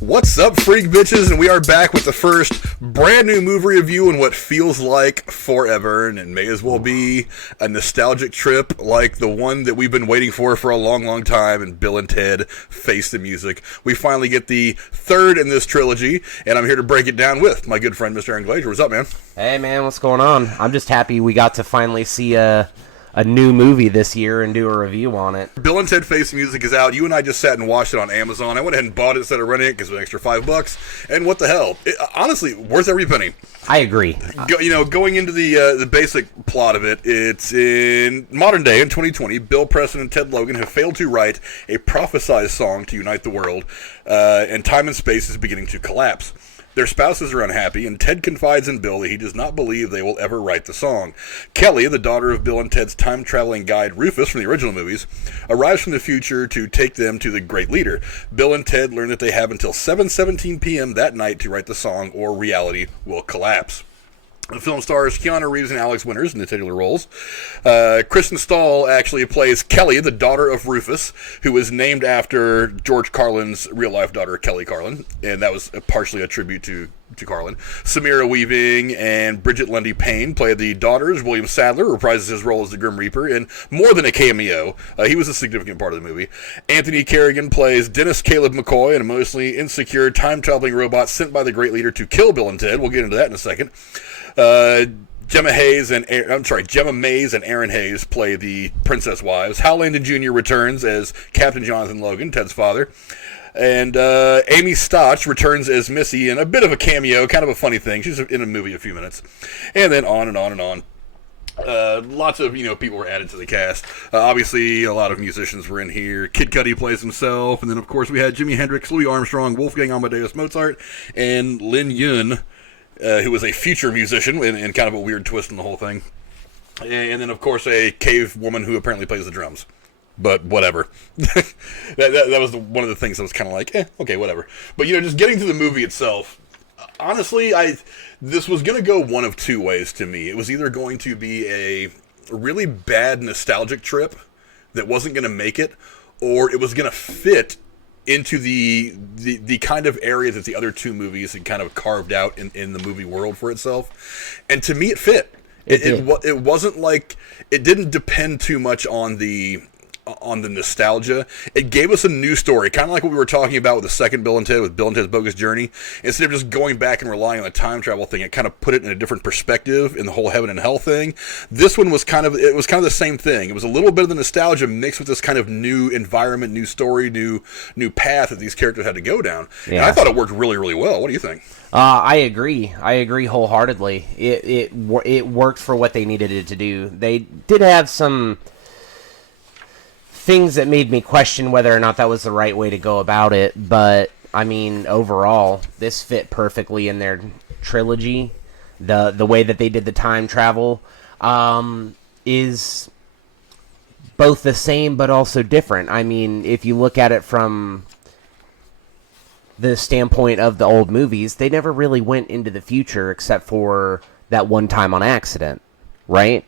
What's up, freak bitches? And we are back with the first brand new movie review in what feels like forever, and it may as well be a nostalgic trip like the one that we've been waiting for a long, long time, and Bill and Ted Face the Music. We finally get the third in this trilogy, and I'm here to break it down with my good friend, Mr. Aaron Glazer. What's up, man? Hey, man, what's going on? I'm just happy we got to finally see a new movie this year and do a review on it. Bill and Ted Face the Music is out. You and I just sat and watched it on Amazon. I went ahead and bought it instead of renting it because it was an extra $5. And what the hell? Honestly, worth every penny. I agree. Going into the basic plot of it, it's in modern day, in 2020, Bill, Preston, and Ted Logan have failed to write a prophesied song to unite the world, and time and space is beginning to collapse. Their spouses are unhappy, and Ted confides in Bill that he does not believe they will ever write the song. Kelly, the daughter of Bill and Ted's time-traveling guide Rufus from the original movies, arrives from the future to take them to the great leader. Bill and Ted learn that they have until 7:17 p.m. that night to write the song, or reality will collapse. The film stars Keanu Reeves and Alex Winters in the titular roles. Kristen Stahl actually plays Kelly, the daughter of Rufus, who was named after George Carlin's real-life daughter, Kelly Carlin, and that was partially a tribute to Carlin. Samira Weaving and Bridget Lundy-Paine play the daughters. William Sadler reprises his role as the Grim Reaper in more than a cameo. He was a significant part of the movie. Anthony Kerrigan plays Dennis Caleb McCoy, an emotionally insecure time-traveling robot sent by the Great Leader to kill Bill and Ted. We'll get into that in a second. Gemma Mays and Aaron Hayes play the princess wives. Hal Landon Jr. returns as Captain Jonathan Logan, Ted's father. And Amy Stotch returns as Missy in a bit of a cameo, kind of a funny thing. She's in a movie a few minutes. And then on and on and on. Lots of people were added to the cast. Obviously, a lot of musicians were in here. Kid Cudi plays himself. And then, of course, we had Jimi Hendrix, Louis Armstrong, Wolfgang Amadeus Mozart, and Lin Yun, who was a future musician, and kind of a weird twist in the whole thing. And then, of course, a cave woman who apparently plays the drums. But whatever. that was one of the things that was kind of like, okay, whatever. But, just getting to the movie itself, honestly, this was going to go one of two ways to me. It was either going to be a really bad nostalgic trip that wasn't going to make it, or it was going to fit into the kind of area that the other two movies had kind of carved out in the movie world for itself. And to me, it fit. It wasn't like, it didn't depend too much on the nostalgia. It gave us a new story, kind of like what we were talking about with the second Bill and Ted, with Bill and Ted's Bogus Journey. Instead of just going back and relying on the time travel thing, it kind of put it in a different perspective in the whole heaven and hell thing. This one was kind of the same thing. It was a little bit of the nostalgia mixed with this kind of new environment, new story, new path that these characters had to go down. Yeah. And I thought it worked really, really well. What do you think? I agree wholeheartedly. It worked for what they needed it to do. They did have some things that made me question whether or not that was the right way to go about it, but I mean, overall, this fit perfectly in their trilogy. The way that they did the time travel is both the same but also different. I mean, if you look at it from the standpoint of the old movies, they never really went into the future except for that one time on accident, right?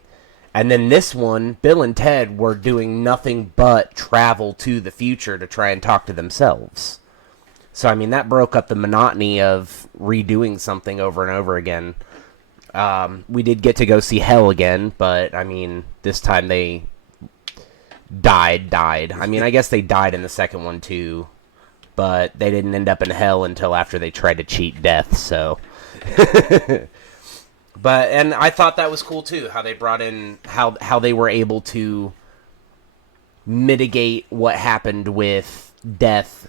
And then this one, Bill and Ted were doing nothing but travel to the future to try and talk to themselves. So, I mean, that broke up the monotony of redoing something over and over again. We did get to go see Hell again, but, I mean, this time they died. I mean, I guess they died in the second one, too. But they didn't end up in Hell until after they tried to cheat death, so... And I thought that was cool too, how they brought in how they were able to mitigate what happened with death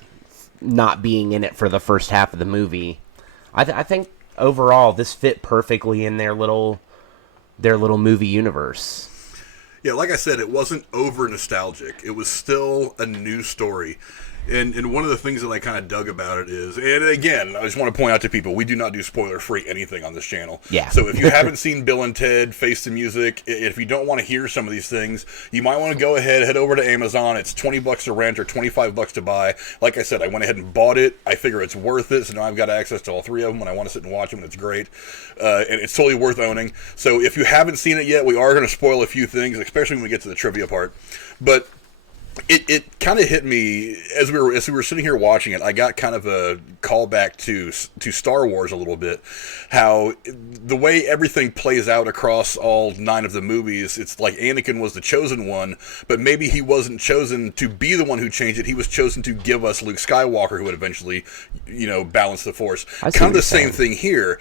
not being in it for the first half of the movie. I think overall this fit perfectly in their little movie universe. Yeah, like I said, it wasn't over nostalgic. It was still a new story. And one of the things that I kind of dug about it is, and again, I just want to point out to people, we do not do spoiler-free anything on this channel. Yeah. So if you haven't seen Bill and Ted Face the Music, if you don't want to hear some of these things, you might want to go ahead, head over to Amazon. It's $20 to rent or $25 to buy. Like I said, I went ahead and bought it. I figure it's worth it, so now I've got access to all three of them when I want to sit and watch them, and it's great. And it's totally worth owning. So if you haven't seen it yet, we are going to spoil a few things, especially when we get to the trivia part. But It kind of hit me as we were sitting here watching it. I got kind of a callback to Star Wars a little bit. How the way everything plays out across all 9 of the movies, it's like Anakin was the chosen one, but maybe he wasn't chosen to be the one who changed it. He was chosen to give us Luke Skywalker, who would eventually, balance the Force. Kind of the same thing here.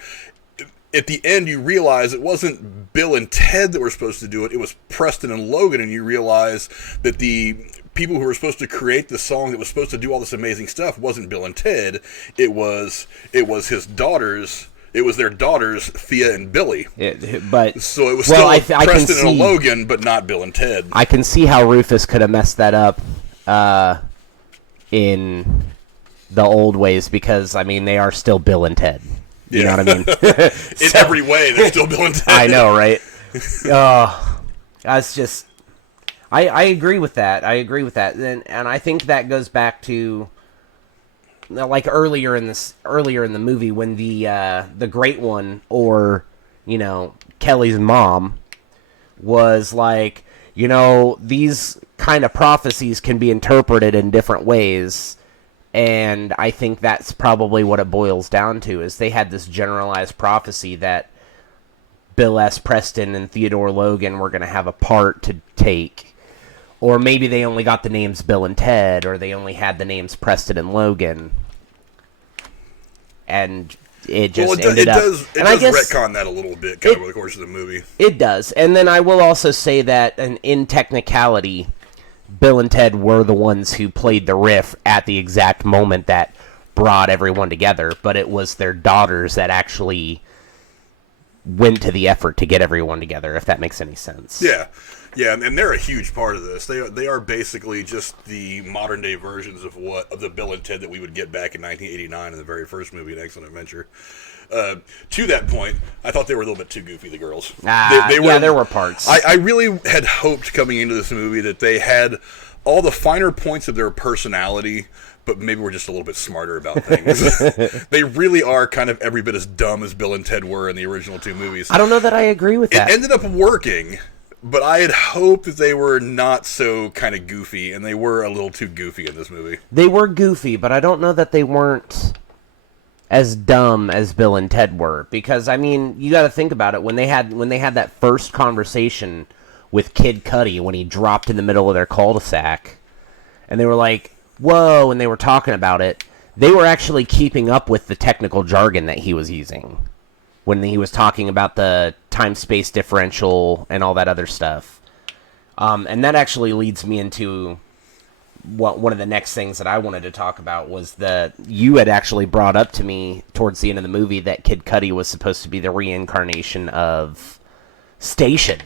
At the end, you realize it wasn't Bill and Ted that were supposed to do it. It was Preston and Logan, and you realize that the people who were supposed to create the song that was supposed to do all this amazing stuff wasn't Bill and Ted. It was his daughters. It was their daughters, Thea and Billy. So it was still Preston and Logan, but not Bill and Ted. I can see how Rufus could have messed that up in the old ways because, I mean, they are still Bill and Ted. You know what I mean? In every way, they're still Bill and Ted. I know, right? That's just... I agree with that. And I think that goes back to like earlier in the movie when the Great One, or Kelly's mom, was like, these kind of prophecies can be interpreted in different ways. And I think that's probably what it boils down to, is they had this generalized prophecy that Bill S. Preston and Theodore Logan were going to have a part to take. Or maybe they only got the names Bill and Ted, or they only had the names Preston and Logan. And it just ended up... It does retcon that a little bit, over the course of the movie. It does. And then I will also say that, in technicality, Bill and Ted were the ones who played the riff at the exact moment that brought everyone together, but it was their daughters that actually went to the effort to get everyone together, if that makes any sense. Yeah, and they're a huge part of this. They are basically just the modern day versions of the Bill and Ted that we would get back in 1989 in the very first movie, An Excellent Adventure. To that point, I thought they were a little bit too goofy, the girls. There were parts. I really had hoped coming into this movie that they had all the finer points of their personality, but maybe we're just a little bit smarter about things. They really are kind of every bit as dumb as Bill and Ted were in the original 2 movies. I don't know that I agree with that. It ended up working, but I had hoped that they were not so kind of goofy, and they were a little too goofy in this movie. They were goofy, but I don't know that they weren't as dumb as Bill and Ted were, because I mean, you got to think about it. When they had that first conversation with Kid Cudi when he dropped in the middle of their cul-de-sac, and they were like, "Whoa!" and they were talking about it. They were actually keeping up with the technical jargon that he was using when he was talking about the time-space differential and all that other stuff. And that actually leads me into one of the next things that I wanted to talk about was that you had actually brought up to me towards the end of the movie that Kid Cudi was supposed to be the reincarnation of Station.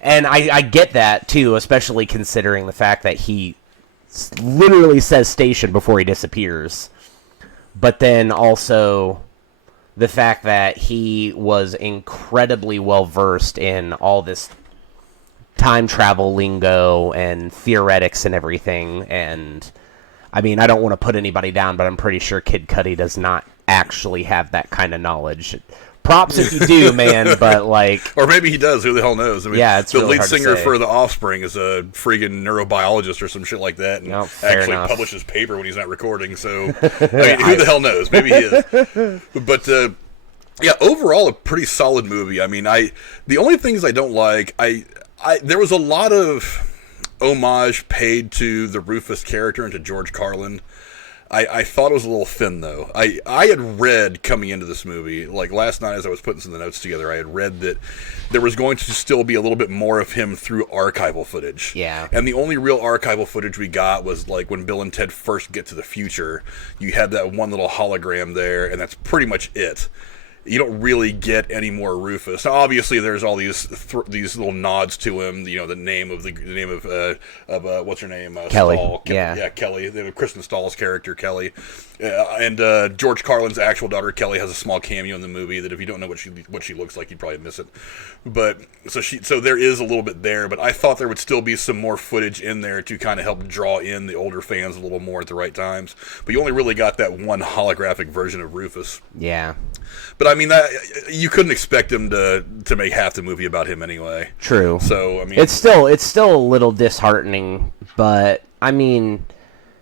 And I get that, too, especially considering the fact that he literally says Station before he disappears. But then also the fact that he was incredibly well-versed in all this time travel lingo and theoretics and everything. And, I mean, I don't want to put anybody down, but I'm pretty sure Kid Cudi does not actually have that kind of knowledge. Props if you do, man, but like... Or maybe he does, who the hell knows? I mean, yeah, it's the really lead singer hard to say. for The Offspring is a friggin' neurobiologist or some shit like that, and actually publishes paper when he's not recording, so... I mean, who the hell knows? Maybe he is. But, yeah, overall, a pretty solid movie. I mean, the only things I don't like... there was a lot of homage paid to the Rufus character and to George Carlin. I thought it was a little thin, though. I had read, coming into this movie, like last night as I was putting some of the notes together, I had read that there was going to still be a little bit more of him through archival footage. Yeah. And the only real archival footage we got was like when Bill and Ted first get to the future. You had that one little hologram there, and that's pretty much it. You don't really get any more Rufus. Now, obviously, there's all these little nods to him. You know, the name of what's her name? Kelly. Stahl. Yeah, Kelly. Kristen Stahl's character, Kelly, and George Carlin's actual daughter, Kelly, has a small cameo in the movie. That if you don't know what she looks like, you'd probably miss it. But so there is a little bit there. But I thought there would still be some more footage in there to kind of help draw in the older fans a little more at the right times. But you only really got that one holographic version of Rufus. Yeah. But mean, you couldn't expect him to make half the movie about him anyway. True. So, I mean... It's still a little disheartening, but, I mean,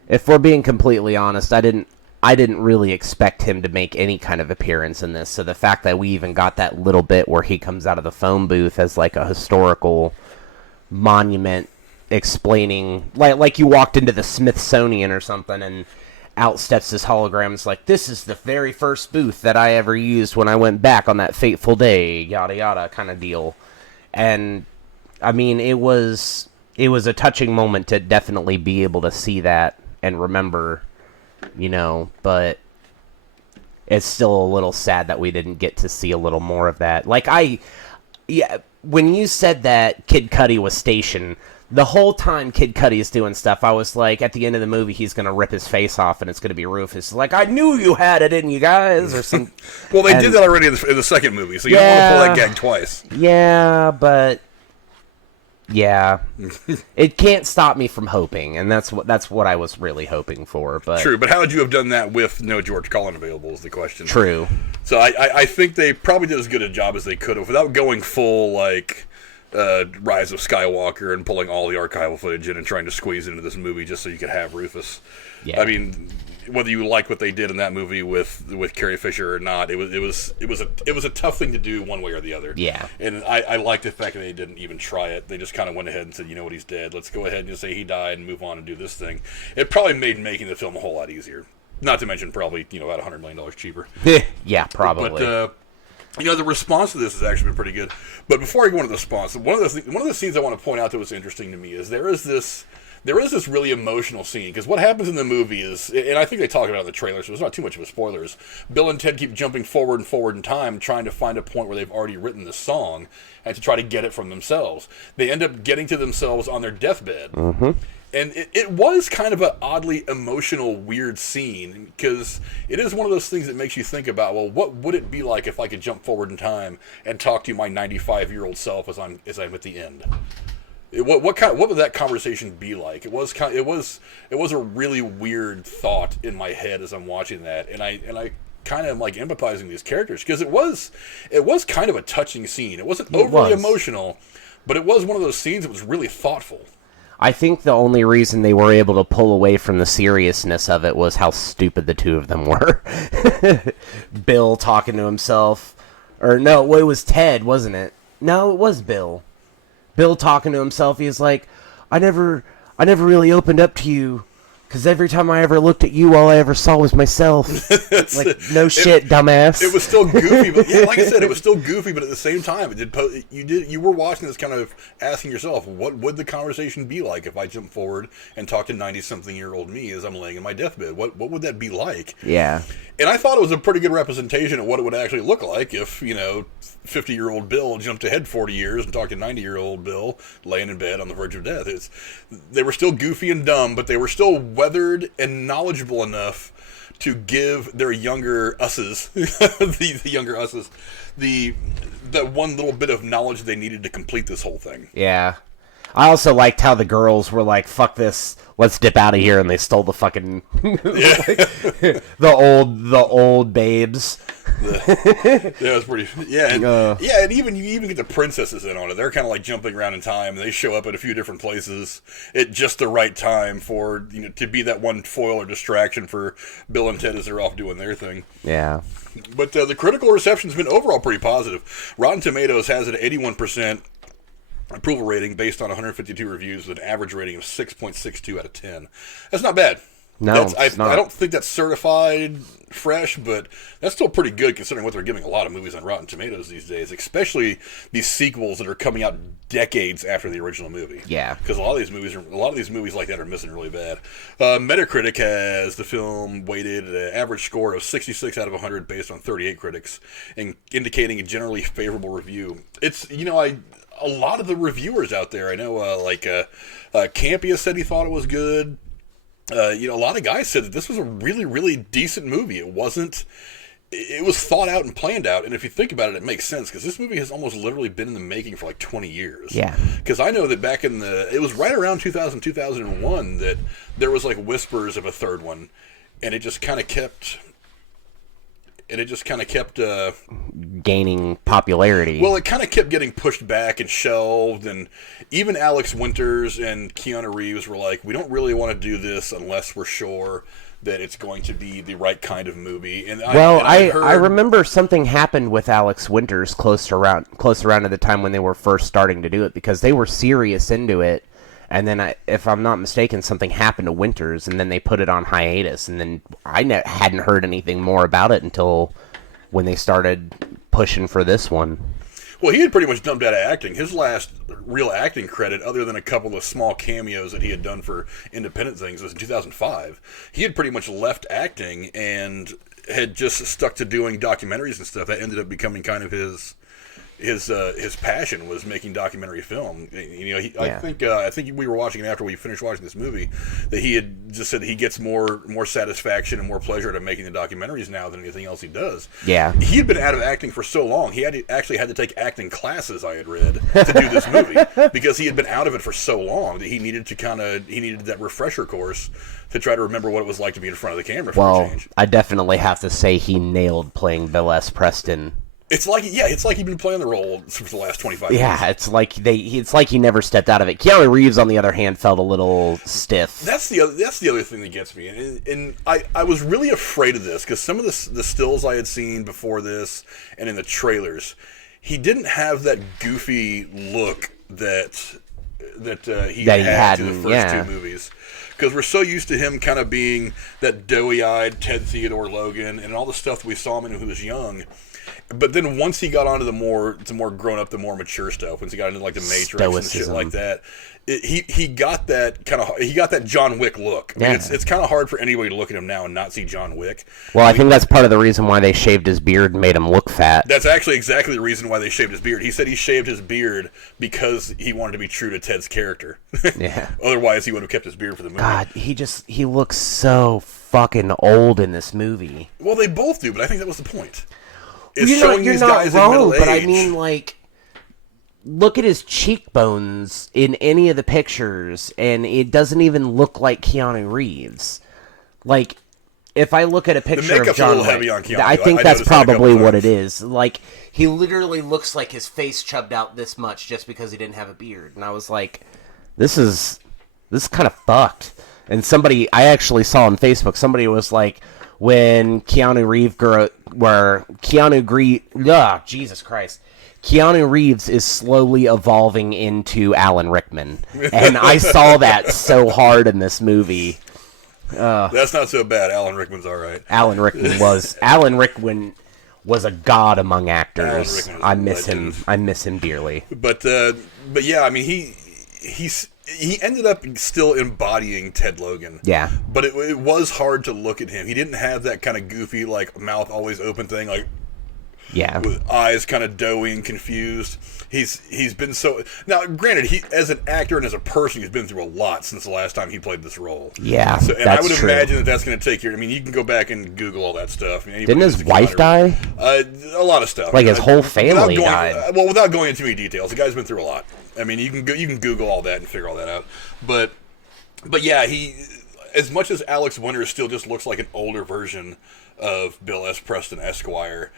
if we're being completely honest, I didn't really expect him to make any kind of appearance in this, so the fact that we even got that little bit where he comes out of the phone booth as, like, a historical monument explaining... Like you walked into the Smithsonian or something, and out steps this hologram. It's like, this is the very first booth that I ever used when I went back on that fateful day, yada yada kind of deal. And, I mean, it was a touching moment to definitely be able to see that and remember... but it's still a little sad that we didn't get to see a little more of that. Like, when you said that Kid Cudi was stationed, the whole time Kid Cudi is doing stuff, I was like, at the end of the movie, he's going to rip his face off, and it's going to be Rufus. Like, I knew you had it in you guys, or some... Well, they did that already in the second movie, so you don't want to pull that gag twice. Yeah, but... Yeah, it can't stop me from hoping, and that's what I was really hoping for. But true, but how would you have done that with no George Carlin available? Is the question. True. So I think they probably did as good a job as they could have without going full like Rise of Skywalker and pulling all the archival footage in and trying to squeeze it into this movie just so you could have Rufus. Yeah. I mean, whether you like what they did in that movie with Carrie Fisher or not, it was a tough thing to do one way or the other. Yeah. And I like the fact that they didn't even try it. They just kind of went ahead and said, you know what, he's dead. Let's go ahead and just say he died and move on and do this thing. It probably made making the film a whole lot easier. Not to mention probably, about $100 million cheaper. Yeah, probably. But the response to this has actually been pretty good. But before I go into the response, one of the scenes I want to point out that was interesting to me is there is this really emotional scene, because what happens in the movie is, and I think they talk about it in the trailer, so it's not too much of a spoiler, is Bill and Ted keep jumping forward and forward in time, trying to find a point where they've already written this song, and to try to get it from themselves. They end up getting to themselves on their deathbed. Mm-hmm. And it was kind of an oddly emotional, weird scene, because it is one of those things that makes you think about, well, what would it be like if I could jump forward in time and talk to my 95-year-old self as I'm at the end? What would that conversation be like? It was a really weird thought in my head as I'm watching that, and I kind of am like empathizing these characters, because it was kind of a touching scene. It wasn't overly emotional, but it was one of those scenes that was really thoughtful. I think the only reason they were able to pull away from the seriousness of it was how stupid the two of them were. Bill talking to himself, or no, it was Ted, wasn't it? No, it was Bill. Bill talking to himself, he's like, I never really opened up to you, because every time I ever looked at you, all I ever saw was myself. Like, no shit, dumbass. It was still goofy, but yeah, like I said, it was still goofy, but at the same time, you were watching this kind of asking yourself, what would the conversation be like if I jump forward and talk to 90-something-year-old me as I'm laying in my deathbed? What would that be like? Yeah. And I thought it was a pretty good representation of what it would actually look like if, 50-year-old Bill jumped ahead 40 years and talked to 90-year-old Bill laying in bed on the verge of death. They were still goofy and dumb, but they were still weathered and knowledgeable enough to give their younger usses, the younger usses, that one little bit of knowledge they needed to complete this whole thing. Yeah. I also liked how the girls were like, fuck this, let's dip out of here, and they stole the fucking the old babes. It was pretty. Yeah, and even you even get the princesses in on it. They're kind of like jumping around in time. They show up at a few different places at just the right time for to be that one foil or distraction for Bill and Ted as they're off doing their thing. Yeah. But the critical reception's been overall pretty positive. Rotten Tomatoes has an 81% approval rating based on 152 reviews with an average rating of 6.62 out of 10. That's not bad. No, I don't think that's certified fresh, but that's still pretty good considering what they're giving a lot of movies on Rotten Tomatoes these days, especially these sequels that are coming out decades after the original movie. Yeah, because a lot of these movies like that are missing really bad. Metacritic has the film weighted at an average score of 66 out of 100 based on 38 critics, and indicating a generally favorable review. It's a lot of the reviewers out there, I know, Campia said he thought it was good. A lot of guys said that this was a really, really decent movie. It was thought out and planned out, and if you think about it, it makes sense, because this movie has almost literally been in the making for like 20 years. Yeah. Because I know that back it was right around 2000, 2001 that there was like whispers of a third one, and it just kind of kept... and it just kind of kept gaining popularity. Well, it kind of kept getting pushed back and shelved, and even Alex Winters and Keanu Reeves were like, we don't really want to do this unless we're sure that it's going to be the right kind of movie. And I remember something happened with Alex Winters close around at the time when they were first starting to do it, because they were serious into it. And then, if I'm not mistaken, something happened to Winters, and then they put it on hiatus. And then I hadn't heard anything more about it until when they started pushing for this one. Well, he had pretty much dumped out of acting. His last real acting credit, other than a couple of small cameos that he had done for independent things, was in 2005. He had pretty much left acting and had just stuck to doing documentaries and stuff. That ended up becoming kind of his passion, was making documentary film. You know, I think we were watching it after we finished watching this movie, that he had just said he gets more satisfaction and more pleasure out of making the documentaries now than anything else he does. Yeah, he had been out of acting for so long. He actually had to take acting classes, I had read, to do this movie because he had been out of it for so long that he needed that refresher course to try to remember what it was like to be in front of the camera for a change. I definitely have to say he nailed playing Bill S. Preston. It's like he'd been playing the role for the last 25 years. Yeah, it's like he never stepped out of it. Keanu Reeves, on the other hand, felt a little stiff. That's the other thing that gets me, and I was really afraid of this because some of the stills I had seen before this and in the trailers, he didn't have that goofy look that he had in the first two movies. Because we're so used to him kind of being that doughy-eyed Ted Theodore Logan and all the stuff that we saw him in when he was young. But then once he got onto the more grown up, the more mature stuff, once he got into like the Matrix Stoicism. And shit like that, he got that John Wick look. I mean, it's kind of hard for anybody to look at him now and not see John Wick. Well, I think that's part of the reason why they shaved his beard and made him look fat. That's actually exactly the reason why they shaved his beard. He said he shaved his beard because he wanted to be true to Ted's character. Yeah. Otherwise, he would have kept his beard for the movie. God, he looks so fucking old in this movie. Well, they both do, but I think that was the point. You're not wrong, but I mean, like, look at his cheekbones in any of the pictures, and it doesn't even look like Keanu Reeves. Like, if I look at a picture of John Wick, I think that's probably what it is. Like, he literally looks like his face chubbed out this much just because he didn't have a beard. And I was like, this is kind of fucked. And I actually saw on Facebook, somebody was like, when Keanu Reeves is slowly evolving into Alan Rickman, and I saw that so hard in this movie. That's not so bad. Alan Rickman's all right. Alan Rickman was a god among actors. I miss him. I miss him dearly. But yeah, I mean he ended up still embodying Ted Logan. Yeah. But it was hard to look at him. He didn't have that kind of goofy, like, mouth always open thing, like, yeah, with eyes kind of doughy and confused. He's been so... Now, granted, he as an actor and as a person, he's been through a lot since the last time he played this role. Yeah, I would imagine that's going to take care... I mean, you can go back and Google all that stuff. I mean, didn't his wife die? A lot of stuff. Like, his whole family died. Well, without going into too many details, the guy's been through a lot. I mean, you can Google all that and figure all that out. But yeah, he, as much as Alex Winters still just looks like an older version of Bill S. Preston Esquire,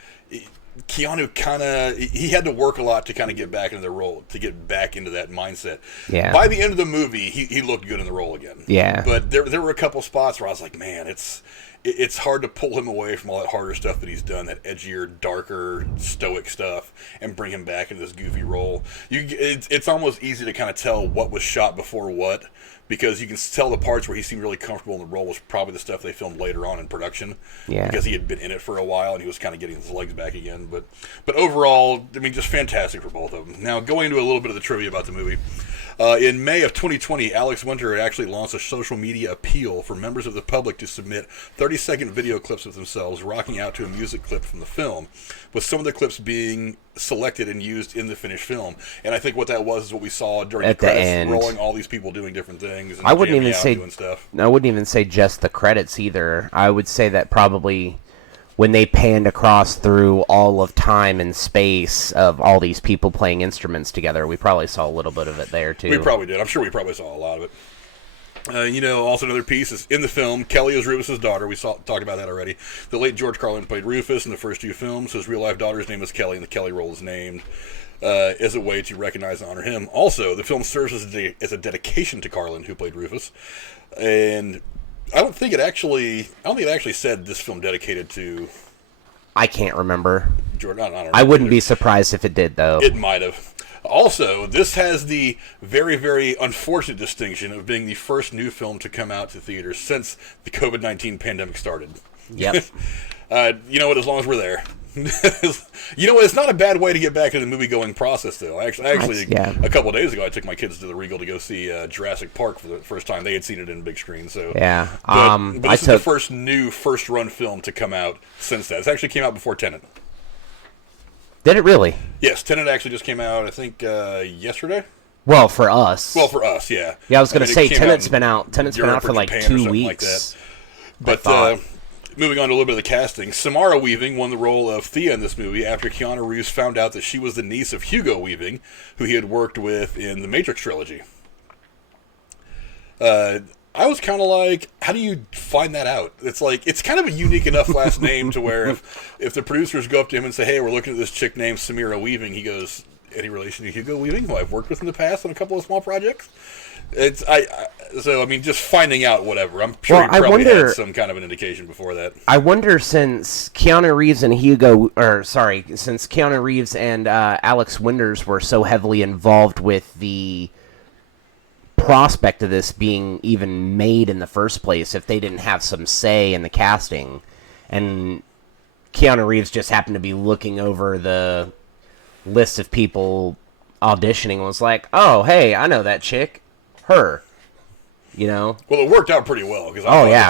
Keanu he had to work a lot to kind of get back into the role, to get back into that mindset. Yeah. By the end of the movie, he looked good in the role again. Yeah. But there were a couple spots where I was like, man, it's hard to pull him away from all that harder stuff that he's done, that edgier, darker, stoic stuff, and bring him back into this goofy role. It's almost easy to kind of tell what was shot before what, because you can tell the parts where he seemed really comfortable in the role was probably the stuff they filmed later on in production. Yeah. Because he had been in it for a while and he was kind of getting his legs back again. But overall, I mean, just fantastic for both of them. Now, going into a little bit of the trivia about the movie. In May of 2020, Alex Winter actually launched a social media appeal for members of the public to submit 30-second video clips of themselves rocking out to a music clip from the film, with some of the clips being selected and used in the finished film. And I think what that was is what we saw during the credits, rolling all these people doing different things. And I wouldn't even say just the credits either. I would say that probably when they panned across through all of time and space of all these people playing instruments together, we probably saw a little bit of it there, too. We probably did. I'm sure we probably saw a lot of it. Also another piece is in the film, Kelly is Rufus's daughter. We talked about that already. The late George Carlin played Rufus in the first 2 films. His real-life daughter's name is Kelly, and the Kelly role is named as a way to recognize and honor him. Also, the film serves as a dedication to Carlin, who played Rufus. And I don't think it actually said this film dedicated to... I can't remember. George. I don't know. I wouldn't be surprised if it did, though. It might have. Also, this has the very, very unfortunate distinction of being the first new film to come out to theaters since the COVID-19 pandemic started. Yep. You know what? As long as we're there. You know what? It's not a bad way to get back into the movie-going process, though. Actually, a couple of days ago, I took my kids to the Regal to go see Jurassic Park for the first time. They had seen it in big screen, so... Yeah. But this is the first new first-run film to come out since that. It actually came out before Tenet. Did it really? Yes, Tenet actually just came out, I think, yesterday. Well, for us. Well, for us, yeah. Yeah, I was going to say Tenet's been out. Tenet's been out for like 2 weeks. Like that. But moving on to a little bit of the casting, Samara Weaving won the role of Thea in this movie after Keanu Reeves found out that she was the niece of Hugo Weaving, who he had worked with in the Matrix trilogy. I was kind of like, how do you find that out? It's like, it's kind of a unique enough last name to where if the producers go up to him and say, hey, we're looking at this chick named Samira Weaving, he goes, any relation to Hugo Weaving, who I've worked with in the past on a couple of small projects? Just finding out whatever. I'm sure he probably had some kind of an indication before that. I wonder since Keanu Reeves and Alex Winters were so heavily involved with the prospect of this being even made in the first place, if they didn't have some say in the casting, and Keanu Reeves just happened to be looking over the list of people auditioning and was like, oh, hey, I know that chick. Her. You know? Well, it worked out pretty well.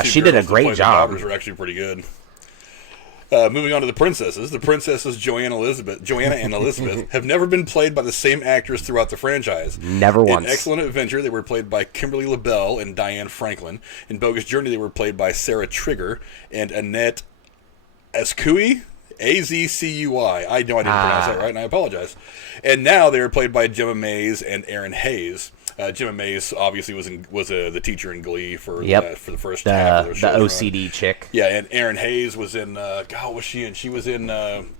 She did a great job. The daughters were actually pretty good. Moving on to the princesses. The princesses Joanna and Elizabeth have never been played by the same actress throughout the franchise. Never once. In Excellent Adventure, they were played by Kimberly LaBelle and Diane Franklin. In Bogus Journey, they were played by Sarah Trigger and Annette Azcui. Azcui. I know I didn't pronounce that right, and I apologize. And now they are played by Gemma Mays and Aaron Hayes. Gemma Mays obviously was the teacher in Glee for the first half of the show. The OCD chick. Yeah, and Aaron Hayes was in. God, was she in? She was in. I'm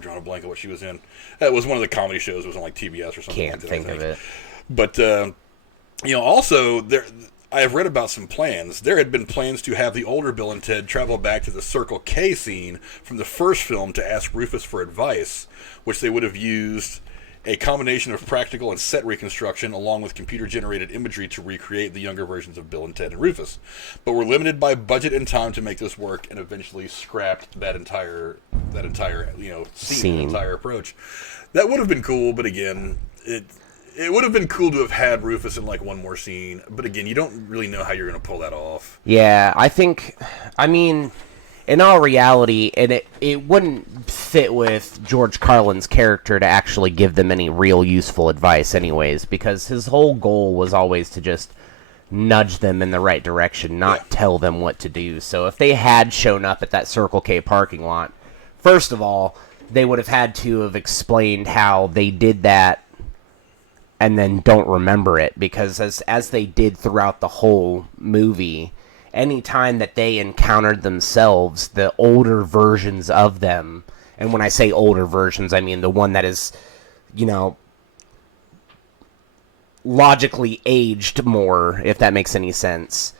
drawing a blank on what she was in. It was one of the comedy shows. It was on like TBS or something. Can't think of it. But also there. I have read about some plans. There had been plans to have the older Bill and Ted travel back to the Circle K scene from the first film to ask Rufus for advice, which they would have used a combination of practical and set reconstruction along with computer-generated imagery to recreate the younger versions of Bill and Ted and Rufus. But were limited by budget and time to make this work and eventually scrapped that entire scene. Entire approach. That would have been cool, but again, it would have been cool to have had Rufus in like one more scene, but again, you don't really know how you're going to pull that off. Yeah, in all reality, and it wouldn't fit with George Carlin's character to actually give them any real useful advice anyways, because his whole goal was always to just nudge them in the right direction, not tell them what to do. So if they had shown up at that Circle K parking lot, first of all, they would have had to have explained how they did that and then don't remember it, because as they did throughout the whole movie, any time that they encountered themselves, the older versions of them, and when I say older versions, I mean the one that is, logically aged more, if that makes any sense,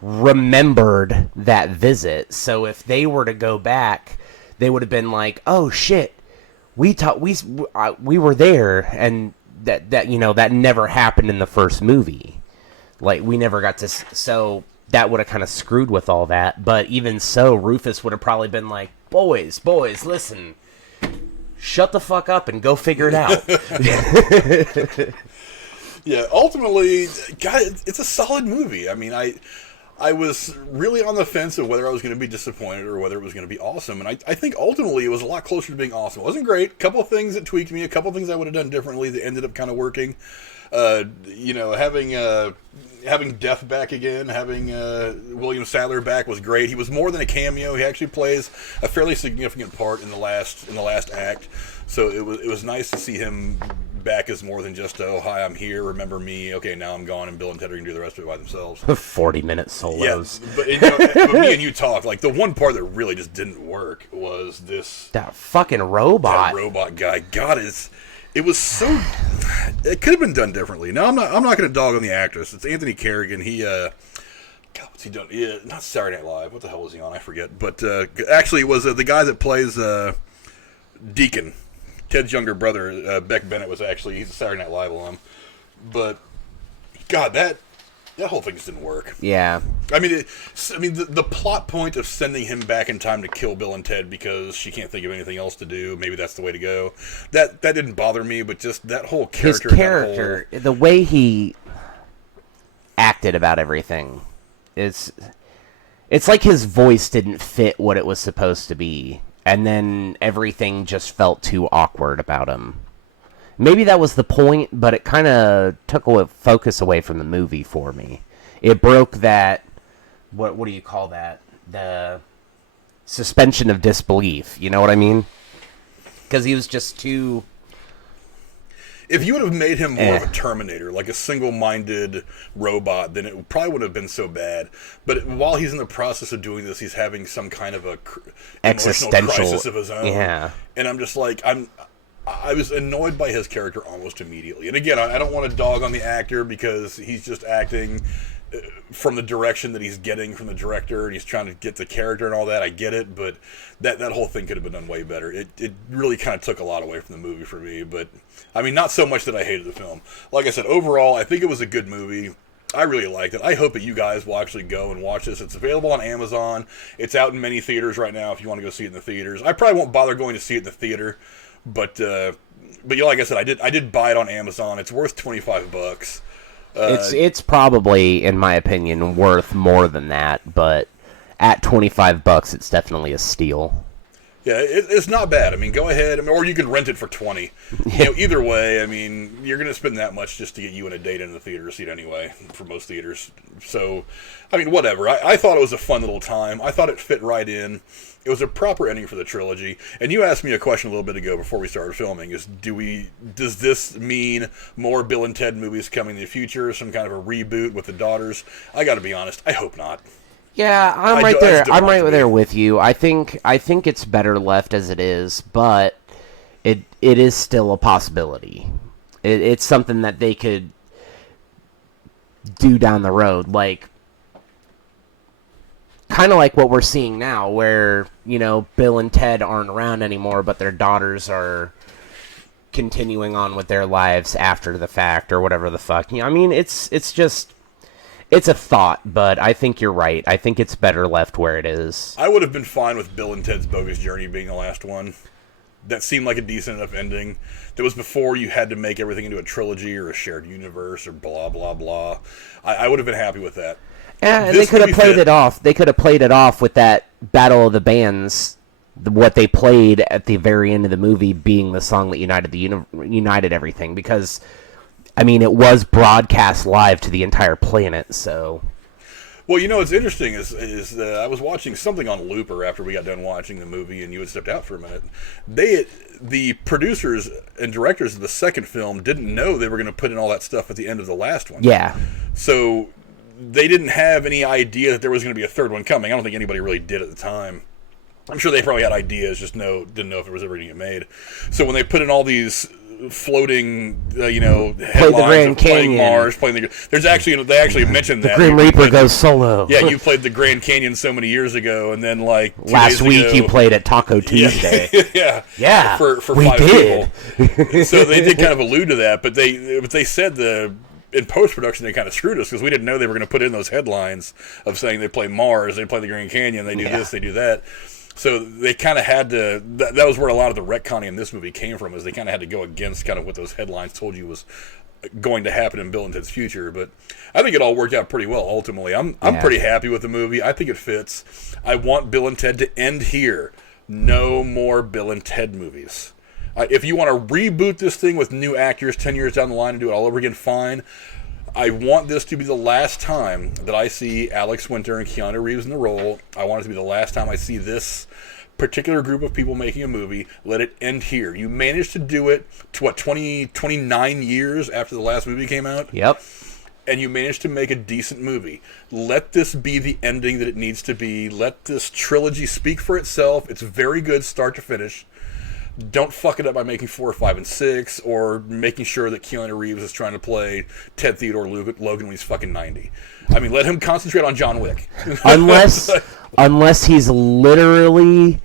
remembered that visit. So if they were to go back, they would have been like, oh shit, we were there, and that never happened in the first movie. Like, we never got to... So that would have kind of screwed with all that. But even so, Rufus would have probably been like, boys, listen. Shut the fuck up and go figure it out. Yeah, ultimately, God, it's a solid movie. I mean, I was really on the fence of whether I was going to be disappointed or whether it was going to be awesome. And I think ultimately it was a lot closer to being awesome. It wasn't great. A couple of things that tweaked me. A couple of things I would have done differently that ended up kind of working. Having Death back again, having William Sadler back was great. He was more than a cameo. He actually plays a fairly significant part in the last act. So it was nice to see him back as more than just, oh, hi, I'm here, remember me, okay, now I'm gone, and Bill and Ted are going to do the rest of it by themselves. 40-minute solos. Yeah, but me and you talk, like, the one part that really just didn't work was that fucking robot. That robot guy. God, it was so... It could have been done differently. Now, I'm not going to dog on the actress. It's Anthony Carrigan. He, God, what's he done? Yeah, not Saturday Night Live. What the hell was he on? I forget. But, actually, it was the guy that plays, Deacon. Ted's younger brother, Beck Bennett, he's a Saturday Night Live alum. But, God, that whole thing just didn't work. Yeah. I mean, the plot point of sending him back in time to kill Bill and Ted because she can't think of anything else to do, maybe that's the way to go. That didn't bother me, but just that whole character. His character, the way he acted about everything, it's like his voice didn't fit what it was supposed to be. And then everything just felt too awkward about him. Maybe that was the point, but it kind of took focus away from the movie for me. It broke that... What do you call that? The suspension of disbelief. You know what I mean? Because he was just too... If you would have made him more of a Terminator, like a single-minded robot, then it probably would have been so bad. But while he's in the process of doing this, he's having some kind of a emotional crisis of his own. Yeah. And I'm just like, I was annoyed by his character almost immediately. And again, I don't want to dog on the actor because he's just acting from the direction that he's getting from the director, and he's trying to get the character and all that. I get it, but that whole thing could have been done way better. It really kind of took a lot away from the movie for me, but I mean, not so much that I hated the film. Like I said, overall, I think it was a good movie. I really liked it. I hope that you guys will actually go and watch this. It's available on Amazon. It's out in many theaters right now if you want to go see it in the theaters. I probably won't bother going to see it in the theater, but like I said, I did buy it on Amazon. It's worth $25. It's probably, in my opinion, worth more than that, but at $25, it's definitely a steal. Yeah, it's not bad. I mean, go ahead, or you can rent it for $20. Either way, I mean, you're going to spend that much just to get you and a date in the theater seat anyway, for most theaters. So, I mean, whatever. I thought it was a fun little time. I thought it fit right in. It was a proper ending for the trilogy. And you asked me a question a little bit ago before we started filming, does this mean more Bill and Ted movies coming in the future, some kind of a reboot with the daughters? I got to be honest, I hope not. Yeah, I'm right there. I'm right there with you. I think it's better left as it is, but it is still a possibility. It's something that they could do down the road, like kind of like what we're seeing now, where Bill and Ted aren't around anymore, but their daughters are continuing on with their lives after the fact, or whatever the fuck. I mean, it's just. It's a thought, but I think you're right. I think it's better left where it is. I would have been fine with Bill and Ted's Bogus Journey being the last one. That seemed like a decent enough ending. That was before you had to make everything into a trilogy or a shared universe or blah, blah, blah. I would have been happy with that. And they could have played it off. They could have played it off with that Battle of the Bands, what they played at the very end of the movie being the song that united everything, because... I mean, it was broadcast live to the entire planet, so... Well, what's interesting is I was watching something on Looper after we got done watching the movie, and you had stepped out for a minute. The producers and directors of the second film didn't know they were going to put in all that stuff at the end of the last one. Yeah. So they didn't have any idea that there was going to be a third one coming. I don't think anybody really did at the time. I'm sure they probably had ideas, just didn't know if it was ever going to get made. So when they put in all these... floating, headlines the Grand of playing Canyon. Mars, they actually mentioned that. The Grim Reaper goes solo. Yeah, you played the Grand Canyon so many years ago, and then last week you played at Taco Tuesday. Yeah. For we 5 did. people. So they did kind of allude to that, but they said in post-production they kind of screwed us because we didn't know they were going to put in those headlines of saying they play Mars, they play the Grand Canyon, they do this, they do that. So they kind of had to... That was where a lot of the retconning in this movie came from, is they kind of had to go against kind of what those headlines told you was going to happen in Bill and Ted's future. But I think it all worked out pretty well, ultimately. I'm pretty happy with the movie. I think it fits. I want Bill and Ted to end here. No more Bill and Ted movies. If you want to reboot this thing with new actors 10 years down the line and do it all over again, fine. I want this to be the last time that I see Alex Winter and Keanu Reeves in the role. I want it to be the last time I see this particular group of people making a movie. Let it end here. You managed to do it to, 29 years after the last movie came out? Yep. And you managed to make a decent movie. Let this be the ending that it needs to be. Let this trilogy speak for itself. It's very good start to finish. Don't fuck it up by making 4, 5, and 6, or making sure that Keanu Reeves is trying to play Ted Theodore Logan when he's fucking 90. I mean, let him concentrate on John Wick. Unless he's literally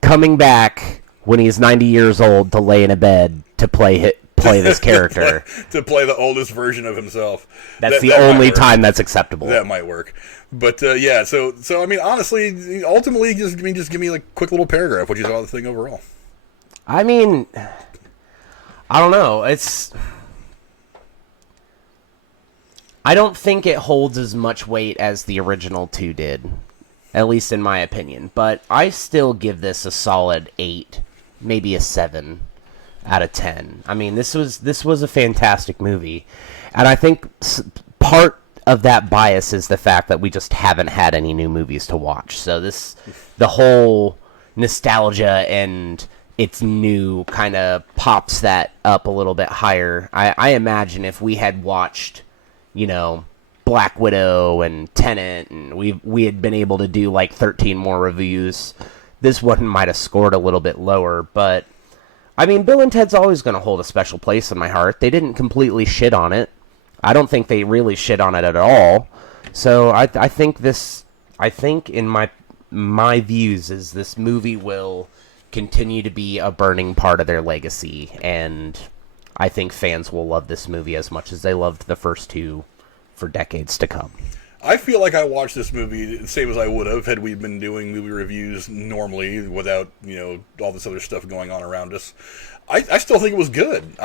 coming back when he's 90 years old to lay in a bed to play this character. to play the oldest version of himself. That's the only time that's acceptable. That might work. But, yeah, so I mean, honestly, ultimately, just give me like a quick little paragraph, what you thought of the thing overall. I mean, I don't know. I don't think it holds as much weight as the original 2 did, at least in my opinion. But I still give this a solid 8, maybe a 7 out of 10. I mean, this was a fantastic movie, and I think part of that bias is the fact that we just haven't had any new movies to watch. So the whole nostalgia and it's new kind of pops that up a little bit higher. I imagine if we had watched, Black Widow and Tenet, and we had been able to do like 13 more reviews, this one might have scored a little bit lower. But I mean, Bill and Ted's always going to hold a special place in my heart. They didn't completely shit on it. I don't think they really shit on it at all. So I think in my views is this movie will continue to be a burning part of their legacy, and I think fans will love this movie as much as they loved the first 2 for decades to come. I feel like I watched this movie the same as I would have had we been doing movie reviews normally without, all this other stuff going on around us. I still think it was good.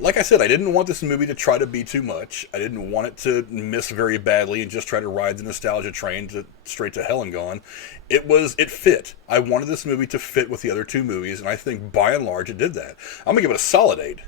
Like I said, I didn't want this movie to try to be too much. I didn't want it to miss very badly and just try to ride the nostalgia train straight to hell and gone. It fit. I wanted this movie to fit with the other 2 movies, and I think by and large it did that. I'm going to give it a solid 8.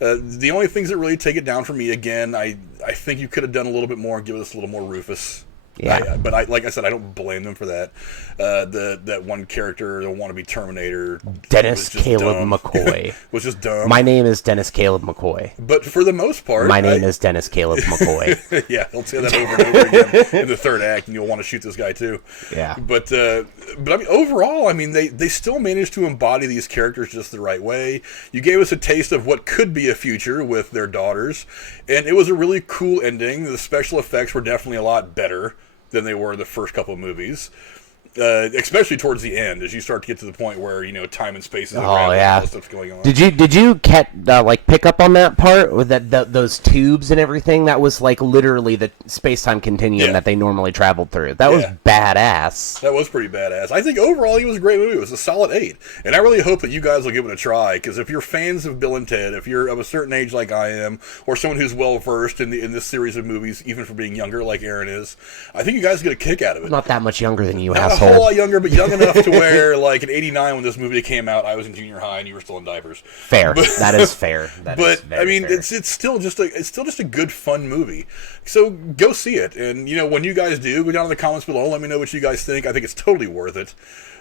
The only things that really take it down for me, again, I think you could have done a little bit more and give us a little more Rufus. Yeah. But like I said, I don't blame them for that. That one character, the wannabe Terminator, Dennis Caleb McCoy. was just dumb. My name is Dennis Caleb McCoy. But for the most part... My name is Dennis Caleb McCoy. Yeah, he'll say that over and over again in the third act, and you'll want to shoot this guy too. Yeah. But I mean, overall, I mean, they still managed to embody these characters just the right way. You gave us a taste of what could be a future with their daughters, and it was a really cool ending. The special effects were definitely a lot better than they were in the first couple of movies. Especially towards the end, as you start to get to the point where time and space is around and all this stuff's going on. Did you pick up on that part with those tubes and everything? That was like literally the space-time continuum that they normally traveled through. That was badass. That was pretty badass. I think overall it was a great movie. It was a solid 8, and I really hope that you guys will give it a try. Because if you're fans of Bill and Ted, if you're of a certain age like I am, or someone who's well versed in this series of movies, even for being younger like Aaron is, I think you guys get a kick out of it. I'm not that much younger than you, asshole. A whole lot younger, but young enough to where, like, in '89 when this movie came out, I was in junior high and you were still in diapers. Fair. That is fair. I mean, fair. It's still just a good, fun movie. So go see it, and when you guys do, go down in the comments below. Let me know what you guys think. I think it's totally worth it.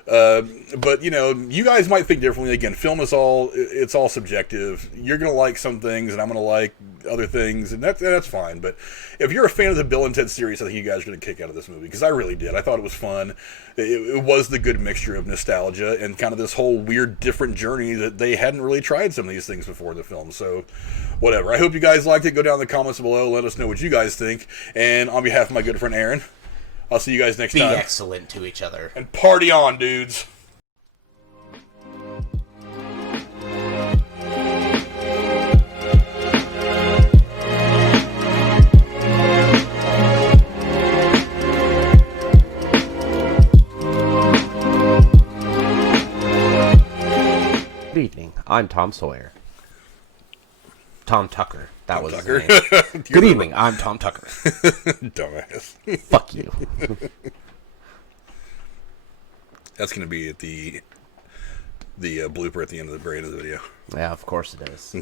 But you guys might think differently. Again, film is it's all subjective. You're gonna like some things, and I'm gonna like other things, and that's fine. But if you're a fan of the Bill and Ted series, I think you guys are gonna kick out of this movie, because I really did. I thought it was fun. It was the good mixture of nostalgia and kind of this whole weird, different journey that they hadn't really tried some of these things before in the film. So, whatever. I hope you guys liked it. Go down in the comments below. Let us know what you guys think. And on behalf of my good friend Aaron, I'll see you guys next time. Be excellent to each other. And party on, dudes. Good evening. I'm Tom Sawyer. Tom Tucker. That was Tucker. His name. Good evening. I'm Tom Tucker. Dumbass. Fuck you. That's going to be at the blooper at the end of the very end of the video. Yeah, of course it is.